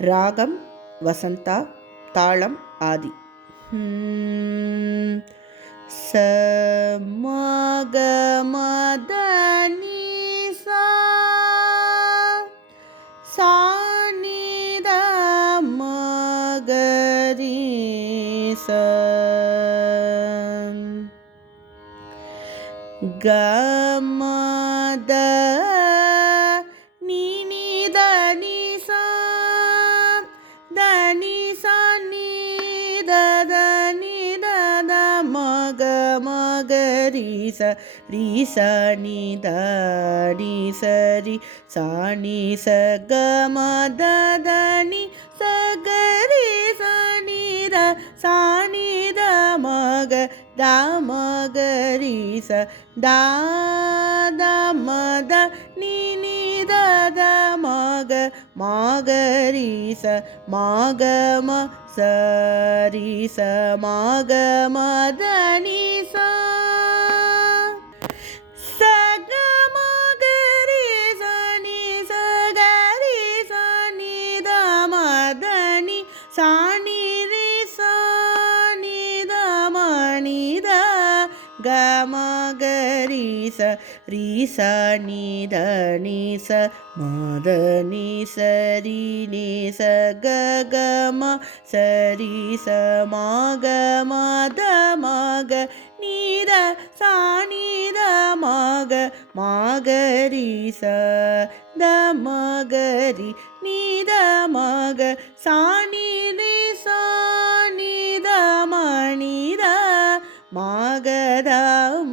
ராகம் வசந்தா, தாளம் ஆதி. ச ம க ம த நி சா, சா நி த ம க ரி ச, க ம த நி நி த நி சா, த நி சா நி த த நி த த ம க ம க ரி ச நி த நி ச ரி சா நி ச க ம த த நி ச க ரி ச நி த சா நி த ம க த ம க ரி ச த த ம த நி நி த த ம க ரி ச ம க ம ச ரி ச ம க ம த நி சா, ச க ம க ரி ச நி ச க ரி ச நி த ம த நி சா நி ரி சா நி த ம நி த க ம க ரி ச நி த நி ச ம த நி ச ரி நி ச க க ம ச ரி ச ம க ம த ம க நி த சா நி த ம க ரி ச த ம க ரி நி த ம க சா நி ரி சா நி த ம நி த ம க த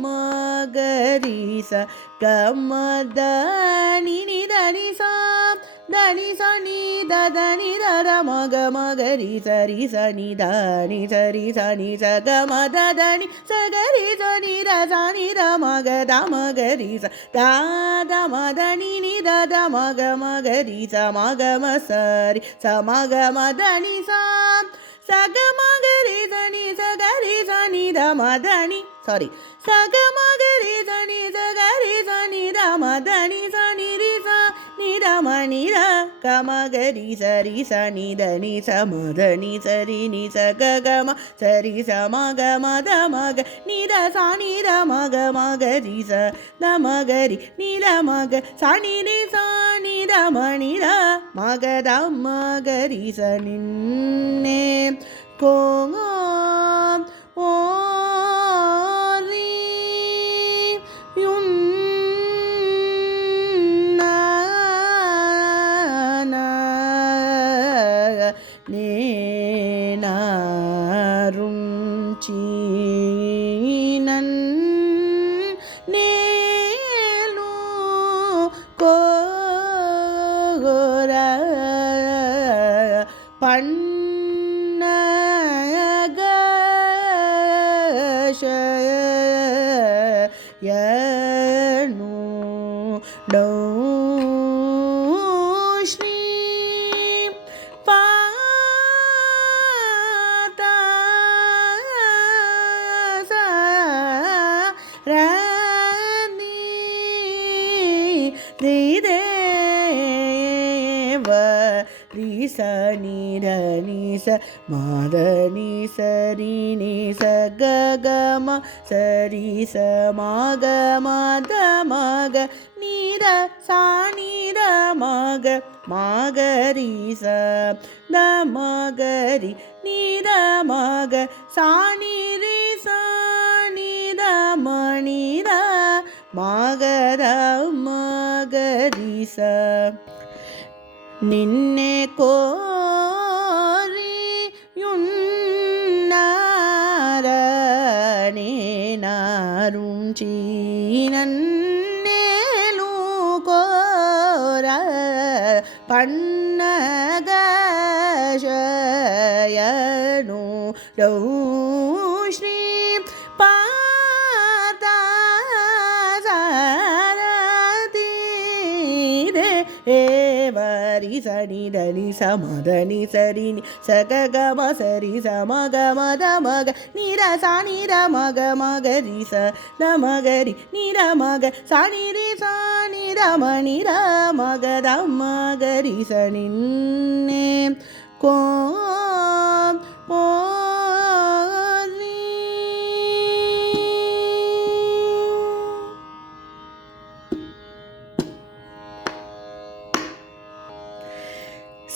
ம க ரி ச க ம த நி நி த நி சா த நி சா நி த த நி த த ம க ரி ச நி த நி ச ரி ச நி ச க ம த த நி ச க ரி ச நி த சா நி த ம க த ம க ரி ச த த ம த நி நி த த ம க ரி ச ம க ம ச ரி ச ம க ம த நி சா ச க ம க ரி ச நி ச க ரி ச நி த ம த நி சாரி ச க ம க ரி ச நி ச க ரி ச நி த ம த நி ச நி ரி ச நி த ம நி த க ம க ரி ச நி த நி ச ம த நி ச ரி நி ச க க ம ச ரி ச ம க ம த ம க நி த சா நி த ம க ரி ச த ம க ரி நி த ம க சா நி ரி சா நி த ம நி த ம க த ம க ரி ச நின்னே கோ ஓ ரி யுன் நா நா நே நா ருன் சி நன் நே லு கோ ர பண் ய நு டௌ ஸ்ரீ பா த ச ர நி தி தேவ ரி ச நி த நி ச ம த நி ச ரி நி ச க க ம ச ரி ச ம க ம த ம க நி த சா நி த ம க ரி ச த ம க ரி நி த ம க சா நி ரி சா நி த ம நி த ம க த ம க ரி ச நின்னே கோரி யுன் நா ர நே நா ருன் சி நன்னே லு கோ ர பன்ன க ஷ ய நு டௌ ஸ்ரீ பா த ச ர தி தே ஏவ ரி ச நி த நி ச ம த நி ச ரி நி ச க க ம ச ரி ச ம க ம த ம க நி த சா நி த ம க ரி ச த ம க ரி நி த ம க சா நி ரி சா நி த ம நி த ம க த ம க ரி ச நின்னே கோம் போரி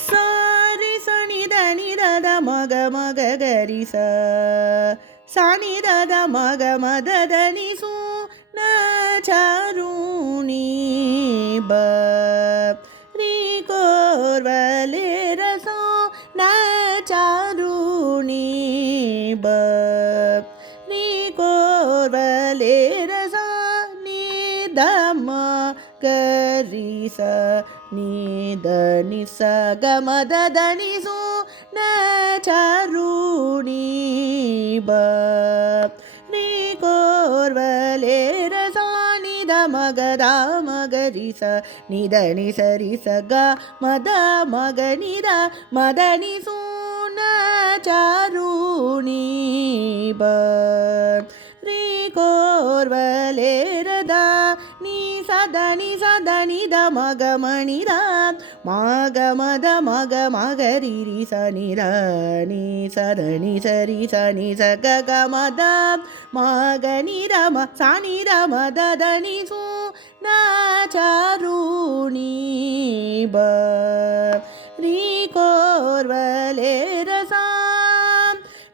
சாரி சனி தனி தத மக மக கரி சனி தத மக மத தனி சு ந சாருணி ப ரி கோர்வலே ரசோ ந சாருணி ப ரி கோர்வலே ரசா நி தம கரி ச நீ தனி ச கமத தனி சு ந சாருணி ப நீ கோர்வலே ரசானி த மக த மகரி ச நி தனி சரி ச க மத மக நி த மதனி சு ந சாருணி ப ரி கோர்வலே ரத நீ சதனி சதனி த மக மணி த மக மத மக மகரி ரி சனி ர நீ சதனி சரி சனி ச க க மத மக நி ர ம சனி ர மத தனி சு ந சாருணி ப ரி கோர்வலே ரசா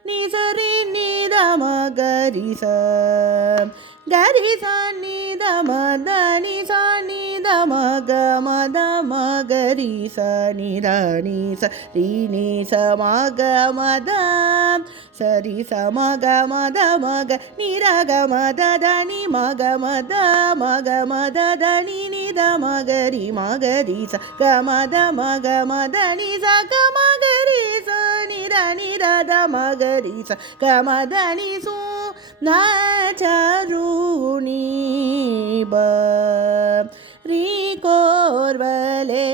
நி சரி நி த மகரி ச கரி ச நி த மத நி ச நி த மக மத மகரி ச நி ர நி ச ரி நி ச மக மத சரி ச மக மத மக நி ர க மத தனி மக மத மக மத தனி நி த மகரி மகரி ச க மத மக மத நி ச க மகரி ச நி ர த மகரி ச க மத நி சு ந சாருணி ப ரி கோர்வலே